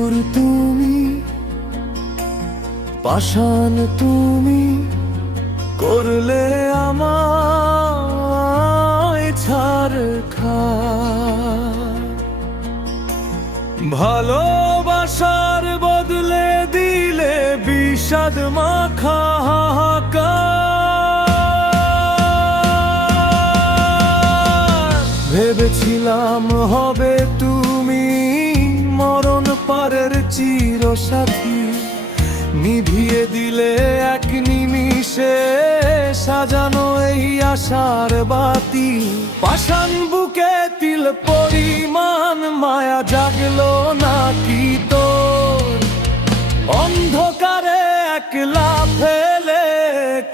পাথর তুমি, পাষাণ তুমি, করলে আমায় ছারখার। ভালোবাসার বদলে দিলে বিষাদ মাখা হাহাকার। ভেবেছিলাম হবে তুমি মরণ পারের চিরসাথী, নিভিয়ে দিলে এক নিমিষে সাজানো এই আশার বাতি। পাষাণ বুকে তিল পরিমাণ মায়া জাগলো নাকি তোর? অন্ধকারে একলা ফেলে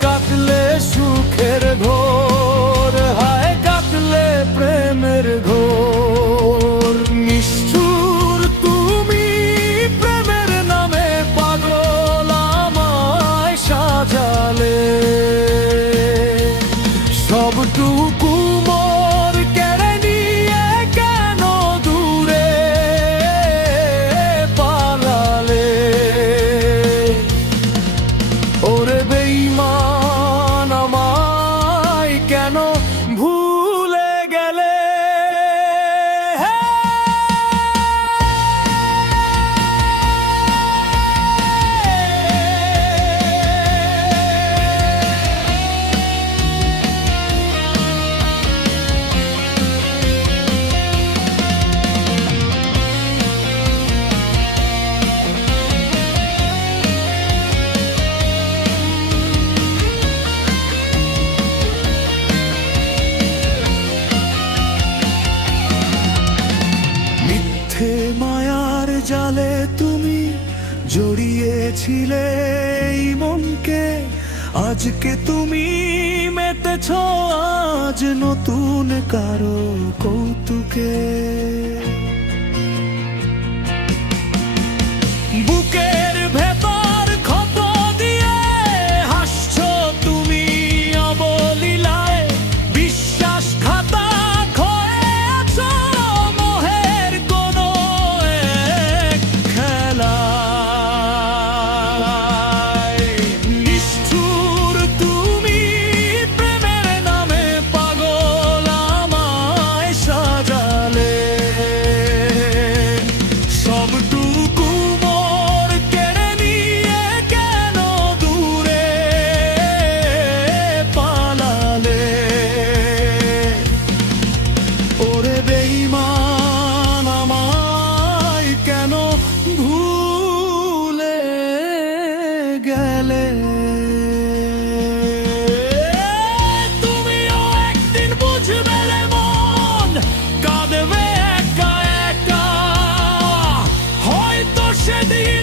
কাটলে সুখের ঘোর, হায় কাটলে প্রেমের ঘোর। নিষ্ঠুর তুমি প্রেমের নামে পাগল আমায় সাজালে, সবটুকু মোর কেড়ে নিয়ে কেন দূরে পালালে? ওরে বেঈমান আমায় কেন ভুলে গেলে? মায়ার জালে তুমি জড়িয়েছিলে এই মনকে, আজকে তুমি মেতেছ আজ নতুন কারো কৌতুকে। বুকের ভেতর ক্ষত দিয়ে হাসছো তুমি অবলীলায়, বিশ্বাসঘাতক হয়েছ মোহের কোনো এক খেলায়। নিষ্ঠুর তুমি প্রেমের নামে পাগল আমায় সাজালে, সবটুকু মোর কেড়ে নিয়ে কেন দূরে পালালে? ওরে বেঈমান আমায় কেন ভুলে গেলে? তুমিও একদিন বুঝবে রে মন কাঁদবে একা একা, হয়তো সেদিন